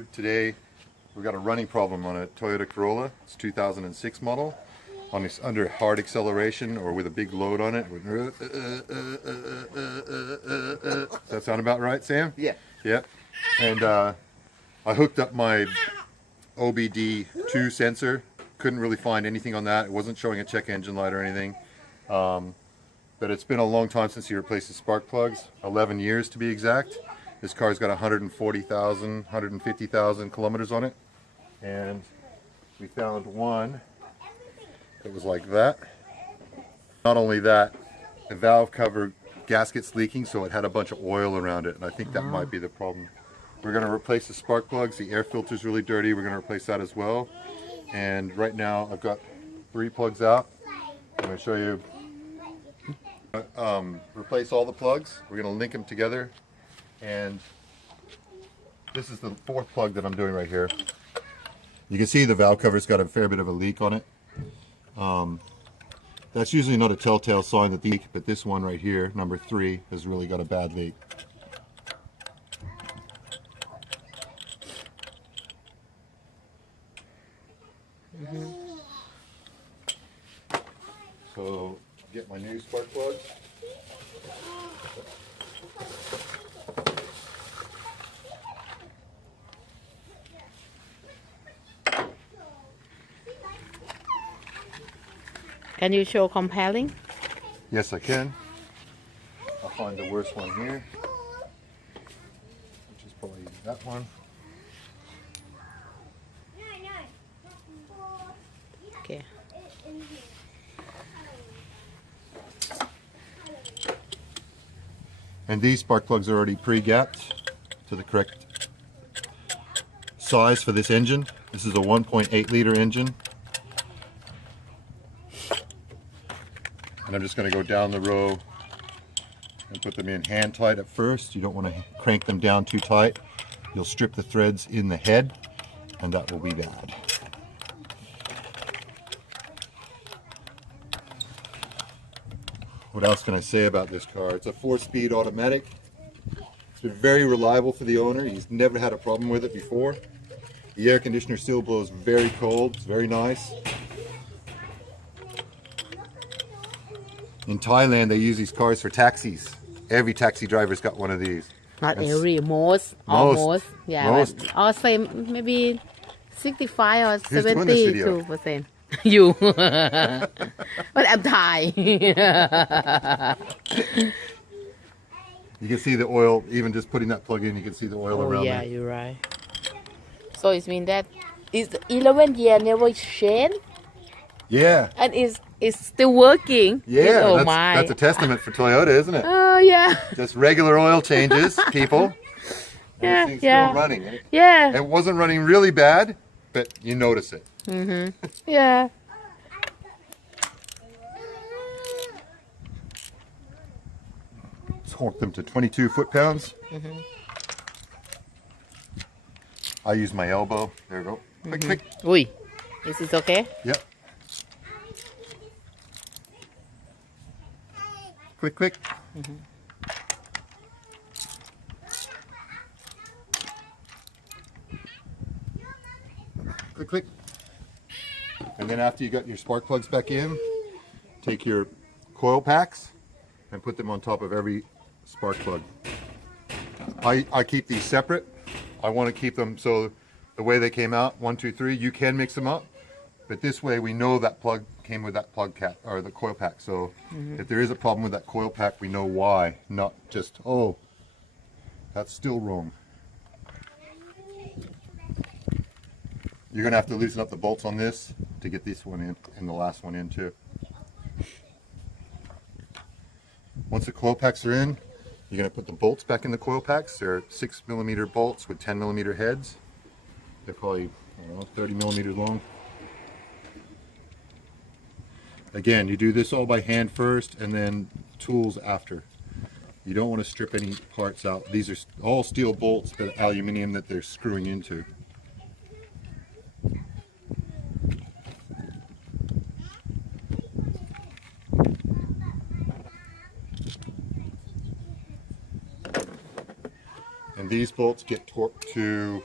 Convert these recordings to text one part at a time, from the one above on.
Today we got a running problem on a Toyota Corolla. It's 2006 model. On this under hard acceleration or with a big load on it. Does that sound about right, Sam? Yeah. Yeah. And I hooked up my OBD2 sensor. Couldn't really find anything on that. It wasn't showing a check engine light or anything. But it's been a long time since you replaced the spark plugs. 11 years to be exact. This car's got 140,000, 150,000 kilometers on it. And we found one that was like that. Not only that, the valve cover gasket's leaking, so it had a bunch of oil around it, and I think that might be the problem. We're going to replace the spark plugs. The air filter's really dirty. We're going to replace that as well. And right now I've got 3 plugs out. I'm going to show you. Replace all the plugs. We're going to link them together. And this is the 4th plug that I'm doing right here. You can see the valve cover's got a fair bit of a leak on it. That's usually not a telltale sign that the leak, but this one right here, number 3, has really got a bad leak. So get my new spark plugs. Can you show comparing? Yes, I can. I'll find the worst one here, which is probably that one. Okay. And these spark plugs are already pre-gapped to the correct size for this engine. This is a 1.8 liter engine. And I'm just going to go down the row and put them in hand tight at first. You don't want to crank them down too tight. You'll strip the threads in the head, and that will be bad. What else can I say about this car? It's a 4-speed automatic. It's been very reliable for the owner. He's never had a problem with it before. The air conditioner still blows very cold. It's very nice. In Thailand, they use these cars for taxis. Every taxi driver's got one of these. Not every, most, almost. Yeah, most. but I'll say maybe 65 or Who's doing this video? 72%. You. But I'm Thai. You can see the oil, even just putting that plug in, you can see the oil around yeah, there. you're right. So it means that it's 11 years never changed Yeah. and it's still working. Yeah, oh that's, my. that's a testament for Toyota, isn't it? Oh yeah. Just regular oil changes, people. And Yeah, this thing's yeah. still running. Yeah. It wasn't running really bad, but you notice it. Yeah. Torque them to 22 foot-pounds. I use my elbow. There we go. Quick, quick. Ui. Is this okay? Yep. Quick, quick. Click, click. And then after you got your spark plugs back in, take your coil packs and put them on top of every spark plug. I keep these separate. I want to keep them so the way they came out, 1, 2, 3, you can mix them up. But this way we know that plug came with that plug cap or the coil pack. So if there is a problem with that coil pack, we know why, not just, oh, that's still wrong. You're going to have to loosen up the bolts on this to get this one in and the last one in too. Once the coil packs are in, you're going to put the bolts back in the coil packs. They're 6mm bolts with 10mm heads. They're probably, I don't know, 30mm long. Again, you do this all by hand first and then tools after. You don't want to strip any parts out. These are all steel bolts, but aluminum that they're screwing into. And these bolts get torqued to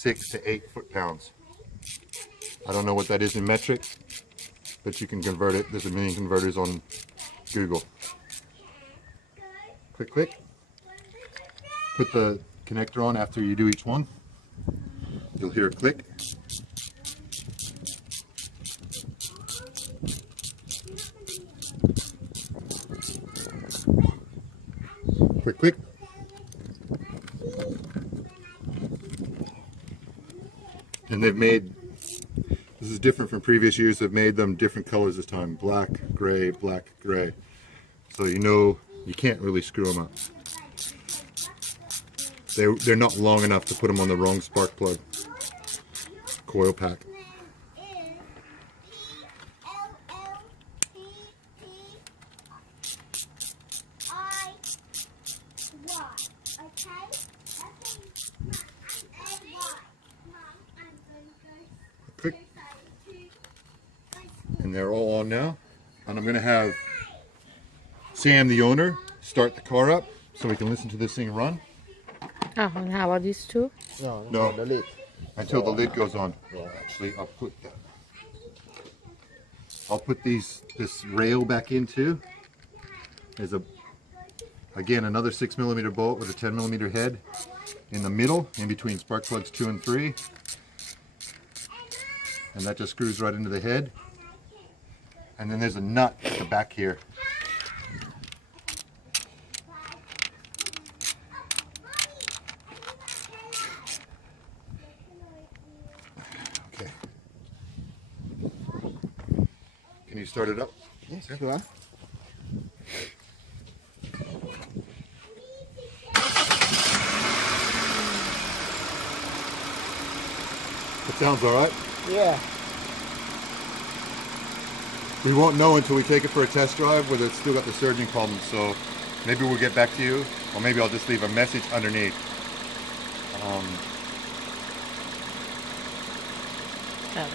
6 to 8 foot-pounds. I don't know what that is in metric, but you can convert it. There's a million converters on Google. Click, click. Put the connector on after you do each one. You'll hear a click. Click, click. And they've made, this is different from previous years, they've made them different colors this time. Black, gray, black, gray. So you know you can't really screw them up. They're not long enough to put them on the wrong spark plug coil pack. Click. And they're all on now. And I'm going to have Sam, the owner, start the car up so we can listen to this thing run. Oh, and how about these two? No, the lid. until the lid goes on. Yeah. Actually, I'll put this rail back in too. There's again another 6mm bolt with a 10mm head in the middle, in between spark plugs 2 and 3, and that just screws right into the head. And then there's a nut at the back here. Okay. Can you start it up? Yes, sure. It sounds all right. Yeah. We won't know until we take it for a test drive whether it's still got the surging problems, so maybe we'll get back to you, or maybe I'll just leave a message underneath. Okay.